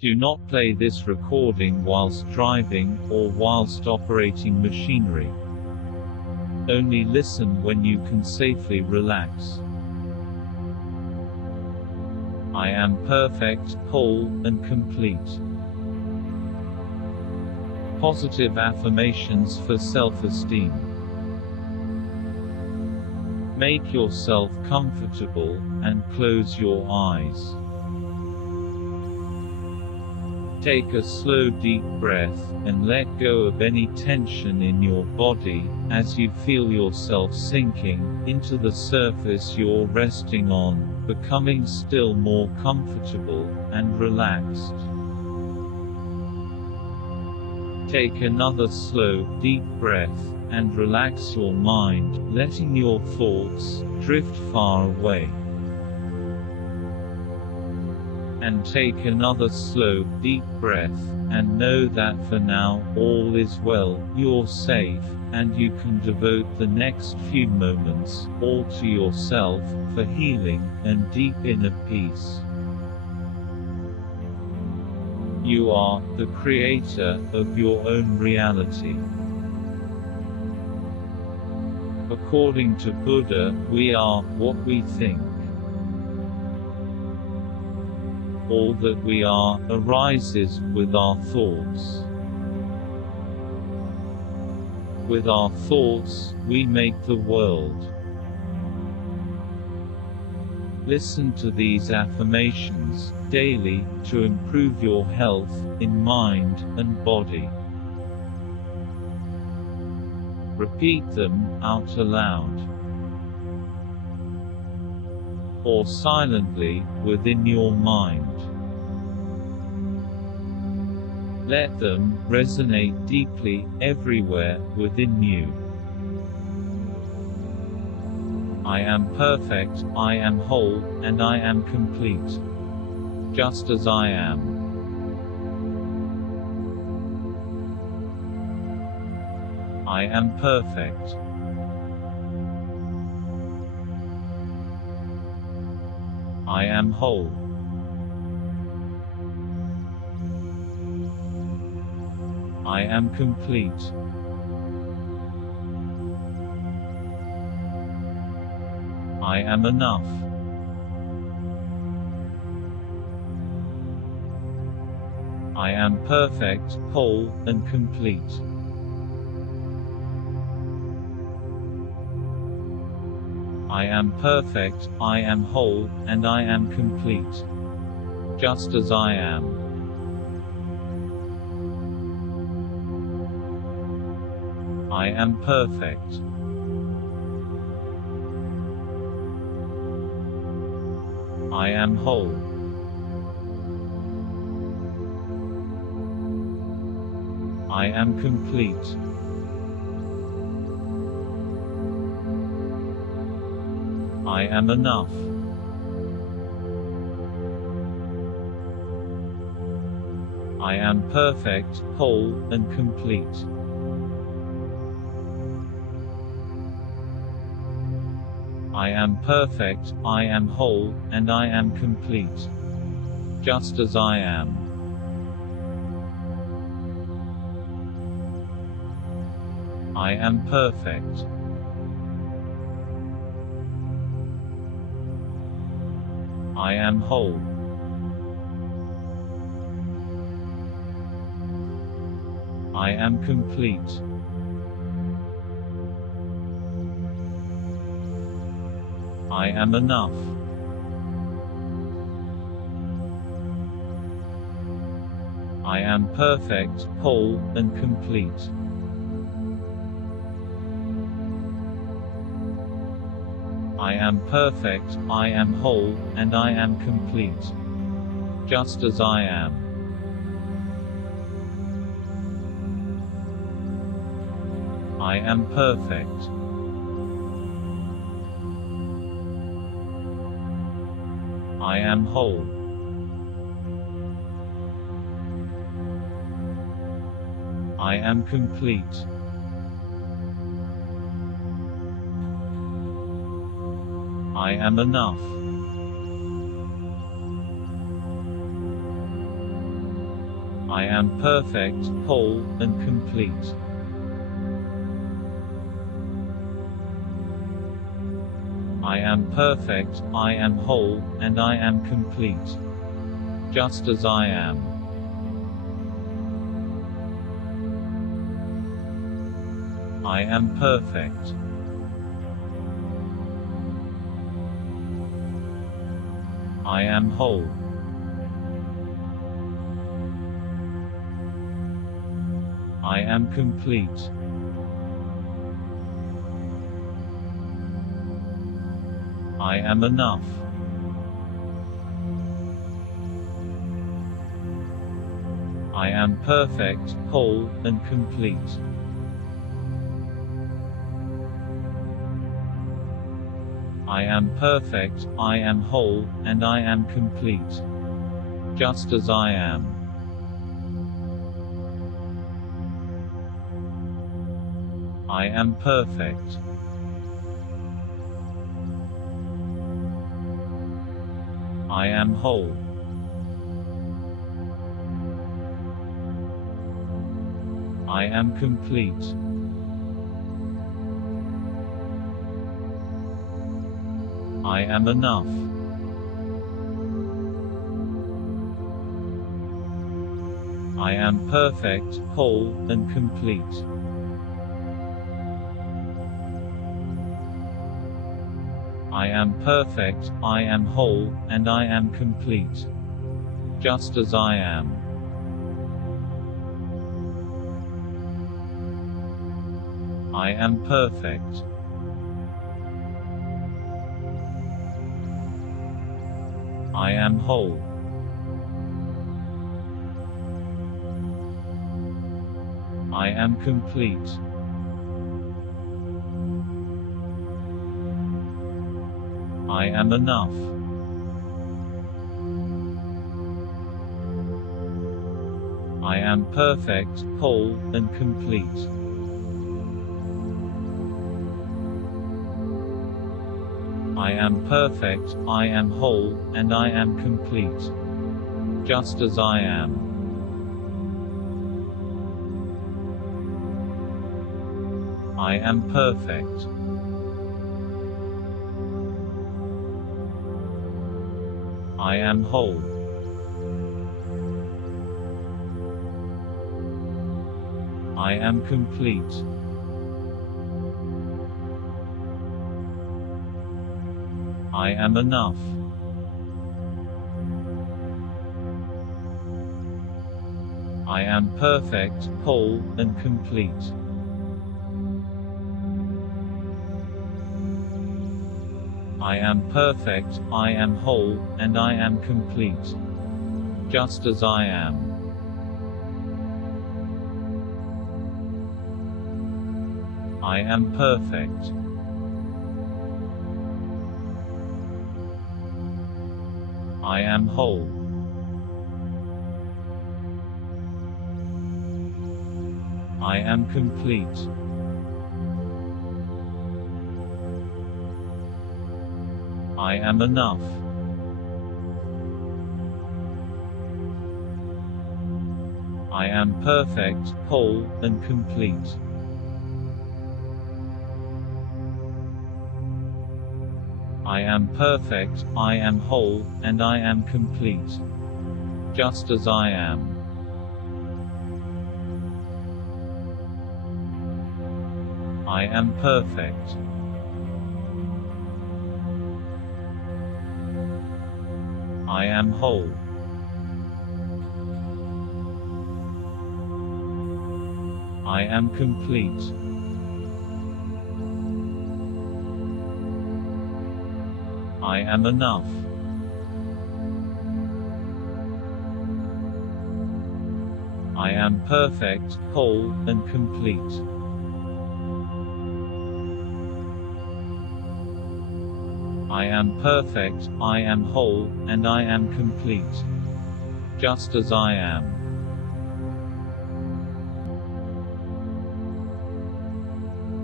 Do not play this recording whilst driving, or whilst operating machinery. Only listen when you can safely relax. I am perfect, whole, and complete. Positive affirmations for self-esteem. Make yourself comfortable, and close your eyes. Take a slow deep breath, and let go of any tension in your body, as you feel yourself sinking into the surface you're resting on, becoming still more comfortable and relaxed. Take another slow, deep breath, and relax your mind, letting your thoughts drift far away. And take another slow, deep breath, and know that for now, all is well, you're safe, and you can devote the next few moments, all to yourself, for healing, and deep inner peace. You are the creator of your own reality. According to Buddha, we are what we think. All that we are arises with our thoughts. With our thoughts, we make the world. Listen to these affirmations daily to improve your health in mind and body. Repeat them out aloud or silently within your mind. Let them resonate deeply everywhere within you. I am perfect, I am whole, and I am complete, just as I am. I am perfect. I am whole. I am complete. I am enough. I am perfect, whole, and complete. I am perfect, I am whole, and I am complete, just as I am. I am perfect. I am whole. I am complete. I am enough. I am perfect, whole, and complete. I am perfect, I am whole, and I am complete, just as I am. I am perfect. I am whole. I am complete. I am enough. I am perfect, whole, and complete. I am perfect, I am whole, and I am complete, just as I am. I am perfect. I am whole. I am complete. I am enough. I am perfect, whole, and complete. I am perfect, I am whole, and I am complete. Just as I am. I am perfect. I am whole. I am complete. I am enough. I am perfect, whole, and complete. I am perfect, I am whole, and I am complete. Just as I am. I am perfect. I am whole. I am complete. I am enough. I am perfect, whole, and complete. I am perfect, I am whole, and I am complete. Just as I am. I am perfect. I am whole. I am complete. I am enough. I am perfect, whole, and complete. I am perfect, I am whole, and I am complete. Just as I am. I am perfect. I am whole. I am complete. I am enough. I am perfect, whole, and complete. I am perfect, I am whole, and I am complete. Just as I am. I am perfect. I am whole. I am complete. I am enough. I am perfect, whole, and complete. I am perfect, I am whole, and I am complete. Just as I am. I am perfect. I am whole. I am complete. I am enough. I am perfect, whole, and complete. I am perfect, I am whole, and I am complete. Just as I am.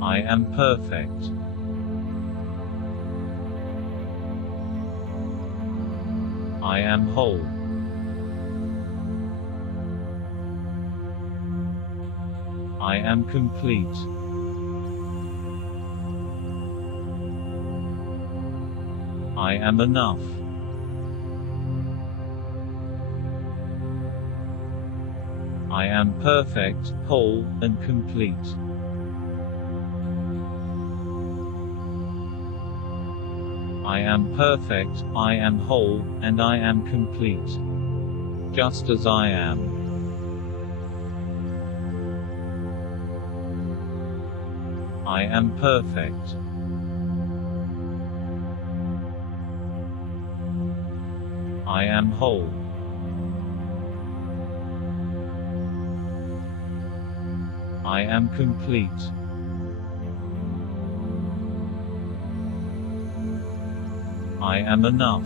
I am perfect. I am whole. I am complete. I am enough. I am perfect, whole, and complete. I am perfect, I am whole, and I am complete. Just as I am. I am perfect. I am whole. I am complete. I am enough.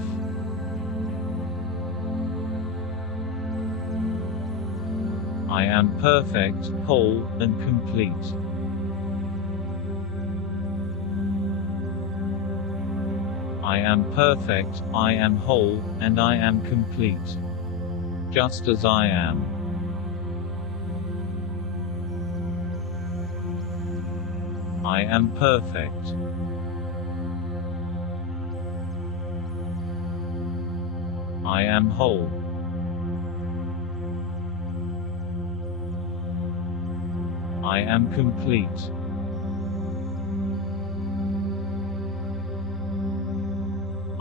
I am perfect, whole, and complete. I am perfect, I am whole, and I am complete. Just as I am. I am perfect. I am whole. I am complete.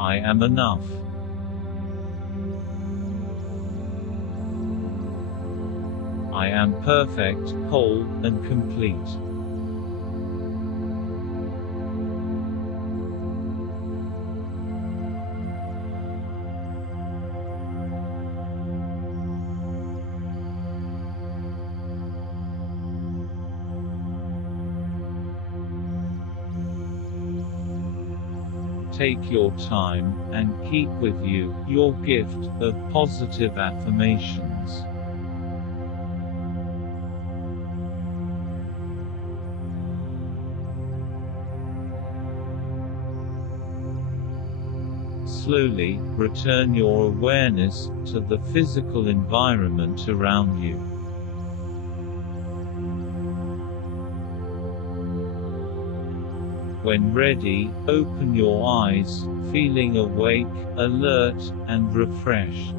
I am enough. I am perfect, whole, and complete. Take your time, and keep with you, your gift, of positive affirmations. Slowly, return your awareness to the physical environment around you. When ready, open your eyes, feeling awake, alert, and refreshed.